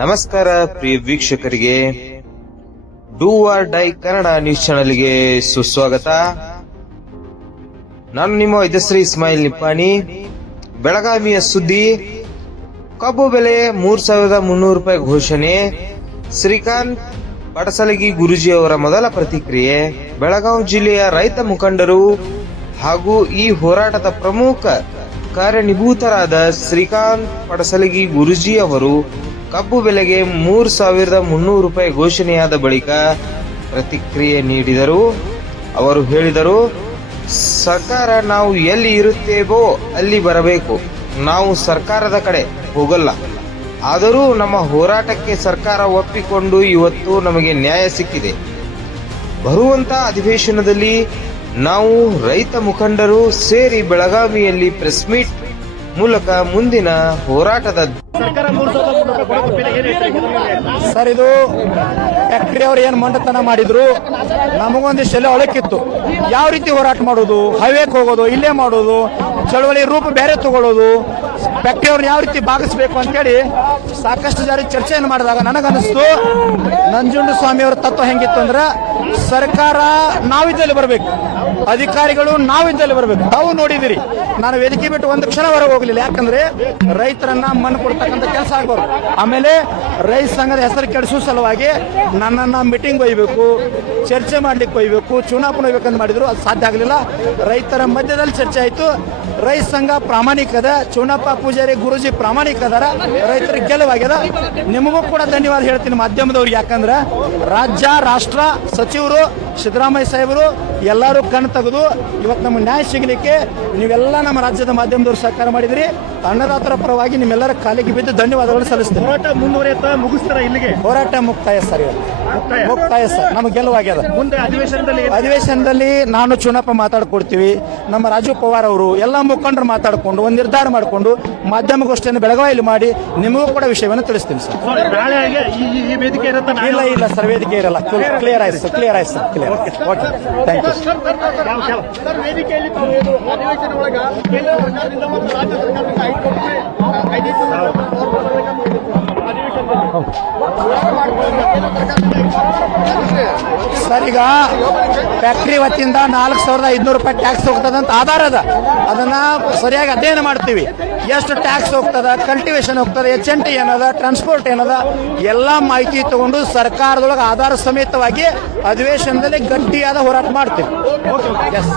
ನಮಸ್ಕಾರ, ಪ್ರಿಯ ವೀಕ್ಷಕರಿಗೆ. Do or die Kannada news ಚಾನೆಲ್ಗೆ ಸುಸ್ವಾಗತ. ನಾನು ನಿಮ್ಮ ವೈದ್ಯಶ್ರೀ ಇಸ್ಮಾಯಿಲ್ ನಿಪ್ಪಾಣಿ. ಬೆಳಗಾವಿಯ ಸುದ್ದಿ, ಕಬ್ಬು ಬೆಲೆ ಮೂರ್ ಸಾವಿರದ ಮುನ್ನೂರು ರೂಪಾಯಿ ಘೋಷಣೆ. ಶ್ರೀಕಾಂತ್ ಪಡಸಲಗಿ ಗುರುಜಿ ಅವರ ಮೊದಲ ಪ್ರತಿಕ್ರಿಯೆ. ಬೆಳಗಾವಿ ಜಿಲ್ಲೆಯ ರೈತ ಮುಖಂಡರು ಹಾಗೂ ಈ ಹೋರಾಟದ ಪ್ರಮುಖ ಕಾರ್ಯನಿಭೂತರಾದ ಶ್ರೀಕಾಂತ್ ಪಡಸಲಗಿ ಗುರುಜಿ ಅವರು ಕಬ್ಬು ಬೆಲೆಗೆ ಮೂರು ಸಾವಿರದ ಮುನ್ನೂರು ರೂಪಾಯಿ ಘೋಷಣೆಯಾದ ಬಳಿಕ ಪ್ರತಿಕ್ರಿಯೆ ನೀಡಿದರು. ಅವರು ಹೇಳಿದರು, ಸರ್ಕಾರ ನಾವು ಎಲ್ಲಿ ಇರುತ್ತೇವೋ ಅಲ್ಲಿ ಬರಬೇಕು. ನಾವು ಸರ್ಕಾರದ ಕಡೆ ಹೋಗಲ್ಲ. ಆದರೂ ನಮ್ಮ ಹೋರಾಟಕ್ಕೆ ಸರ್ಕಾರ ಒಪ್ಪಿಕೊಂಡು ಇವತ್ತು ನಮಗೆ ನ್ಯಾಯ ಸಿಕ್ಕಿದೆ. ಬರುವಂತ ಅಧಿವೇಶನದಲ್ಲಿ ನಾವು ರೈತ ಮುಖಂಡರು ಸೇರಿ ಬೆಳಗಾವಿಯಲ್ಲಿ ಪ್ರೆಸ್ ಮೀಟ್ ಮೂಲಕ ಮುಂದಿನ ಹೋರಾಟದ ಸರ್ ಇದು ಫ್ಯಾಕ್ಟ್ರಿ ಅವರು ಏನು ಮಂಡತನ ಮಾಡಿದ್ರು? ನಮಗೊಂದಿಷ್ಟು ಎಲ್ಲ ಒಳಕಿತ್ತು ಯಾವ ರೀತಿ ಹೋರಾಟ ಮಾಡೋದು? ಹೈವೇಕ್ ಹೋಗೋದು ಇಲ್ಲೇ ಮಾಡೋದು ಚಳವಳಿ ರೂಪ ಬೇರೆ ತಗೊಳ್ಳೋದು ಫ್ಯಾಕ್ಟ್ರಿ ಅವ್ರನ್ನ ಯಾವ ರೀತಿ ಭಾಗಿಸ್ಬೇಕು ಅಂತೇಳಿ ಸಾಕಷ್ಟು ಜಾರಿ ಚರ್ಚೆಯನ್ನು ಮಾಡಿದಾಗ ನನಗನ್ನಿಸ್ತು ನಂಜುಂಡ ಸ್ವಾಮಿ ಅವರ ತತ್ವ ಹೆಂಗಿತ್ತು ಅಂದ್ರೆ ಸರ್ಕಾರ ನಾವಿದ್ದಲ್ಲಿ ಬರಬೇಕು. ಅಧಿಕಾರಿಗಳು ನಾವಿದ್ದಲ್ಲಿ ಬರಬೇಕು. ತಾವು ನೋಡಿದಿರಿ ನಾನು ವೇದಿಕೆ ಬಿಟ್ಟು ಒಂದು ಕ್ಷಣ ಹೊರಗೆ ಹೋಗಲಿಲ್ಲ. ಯಾಕಂದ್ರೆ ರೈತರನ್ನ ಮಣ್ಣು ಕೊಡ್ತಕ್ಕಂಥ ಕೆಲಸ ಆಗ್ಬಾರ್ದು ಆಮೇಲೆ ರೈತ ಸಂಘದ ಹೆಸರು ಕೆಡಿಸೋ ಸಲುವಾಗಿ ನನ್ನನ್ನ ಮೀಟಿಂಗ್ ಒಯ್ಯಬೇಕು ಚರ್ಚೆ ಮಾಡ್ಲಿಕ್ಕೆ ಒಯ್ಬೇಕು, ಚುನಾವಣೆ ಒಯ್ಬೇಕಂತ ಮಾಡಿದ್ರು. ಅದು ಸಾಧ್ಯ ಆಗಲಿಲ್ಲ. ರೈತರ ಮಧ್ಯದಲ್ಲಿ ಚರ್ಚೆ ಆಯಿತು. ರೈತ ಸಂಘ ಪ್ರಾಮಾಣಿಕ ಅದ. ಚುನಪ್ಪ ಪೂಜಾರಿ ಗುರುಜಿ ಪ್ರಾಮಾಣಿಕ ಅದಾರ. ರೈತರಿಗೆ ಗೆಲುವಾಗ್ಯದ. ನಿಮಗೂ ಕೂಡ ಧನ್ಯವಾದ ಹೇಳ್ತೀನಿ ಮಾಧ್ಯಮದವ್ರಿಗೆ. ಯಾಕಂದ್ರೆ ರಾಜ್ಯ, ರಾಷ್ಟ್ರ ಸಚಿವರು ಸಿದ್ದರಾಮಯ್ಯ ಸಾಹೇಬರು ಎಲ್ಲರೂ ಕಣ್ಣು ತೆಗೆದು ಇವತ್ತು ನಮ್ಮ ನ್ಯಾಯ ಸಿಗಲಿಕ್ಕೆ ನೀವೆಲ್ಲ ನಮ್ಮ ರಾಜ್ಯದ ಮಾಧ್ಯಮದವರು ಸಹಕಾರ ಮಾಡಿದ್ರಿ. ಅನ್ನದಾತರ ಪರವಾಗಿ ನಿಮ್ಮೆಲ್ಲರ ಕಾಲಿಗೆ ಬಿದ್ದು ಧನ್ಯವಾದಗಳು ಸಲ್ಲಿಸ್ತೇವೆ ಹೋರಾಟ ಮುಂದುವರಿಯುತ್ತಾ? ಮುಗಿಸ್ತಾರ ಇಲ್ಲಿಗೆ? ಹೋರಾಟ ಮುಕ್ತಾಯ ಸರ್. ಮುಕ್ತಾಯ? ಸರ್. ನಮ್ಗೆ ಗೆಲುವಾಗ್ಯದ. ಮುಂದೆ ಅಧಿವೇಶನದಲ್ಲಿ ಅಧಿವೇಶನದಲ್ಲಿ ನಾನು ಚುನಪ್ಪ ಮಾತಾಡ್ಕೊಡ್ತೀವಿ. ನಮ್ಮ ರಾಜು ಪವಾರ್ ಅವರು ಎಲ್ಲ ಮುಖಂಡರು ಮಾತಾಡಿಕೊಂಡು ಒಂದು ನಿರ್ಧಾರ ಮಾಡಿಕೊಂಡು ಮಾಧ್ಯಮಗೋಷ್ಠಿಯನ್ನು ಬೆಳಗಾವಿಯಲ್ಲಿ ಮಾಡಿ ನಿಮಗೂ ಕೂಡ ವಿಷಯವನ್ನು ತಿಳಿಸ್ತೀನಿ ಸರ್. ಇಲ್ಲ ಇಲ್ಲ ಸರ್ ವೇದಿಕೆ ಇರಲ್ಲ. ಕ್ಲಿಯರ್ ಆಯ್ತು ಸರ್ ಕ್ಲಿಯರ್ ಆಯ್ತು sir clear okay thank you sir ವೇದಿಕೆಯಲ್ಲಿ ತಾವು ಇದು ಅಧಿವೇಶನ ಒಳಗ ಕೇಂದ್ರ ಸರ್ಕಾರದಿಂದ ಮತ್ತು ರಾಜ್ಯ ಸರ್ಕಾರದಿಂದ ಐದು ಕೋಟಿ ಕಾಯ್ದಿರಿಸಿ ಸರ್, ಈಗ ಫ್ಯಾಕ್ಟ್ರಿ ವತಿಯಿಂದ ನಾಲ್ಕು ಸಾವಿರದ ಐದುನೂರು ರೂಪಾಯಿ ಟ್ಯಾಕ್ಸ್ ಹೋಗ್ತದೆ ಅಂತ ಆಧಾರ ಅದ. ಅದನ್ನ ಸರಿಯಾಗಿ ಅಧ್ಯಯನ ಮಾಡ್ತೀವಿ. ಎಷ್ಟು ಟ್ಯಾಕ್ಸ್ ಹೋಗ್ತದ ಕಲ್ಟಿವೇಶನ್ ಹೋಗ್ತದೆ ಎಚ್ ಎನ್ ಟಿ ಏನದ ಟ್ರಾನ್ಸ್ಪೋರ್ಟ್ ಏನದ, ಎಲ್ಲ ಮಾಹಿತಿ ತಗೊಂಡು ಸರ್ಕಾರದೊಳಗೆ ಆಧಾರ ಸಮೇತವಾಗಿ ಅಧಿವೇಶನದಲ್ಲಿ ಗಟ್ಟಿಯಾದ ಹೋರಾಟ ಮಾಡ್ತೀವಿ. ಎಸ್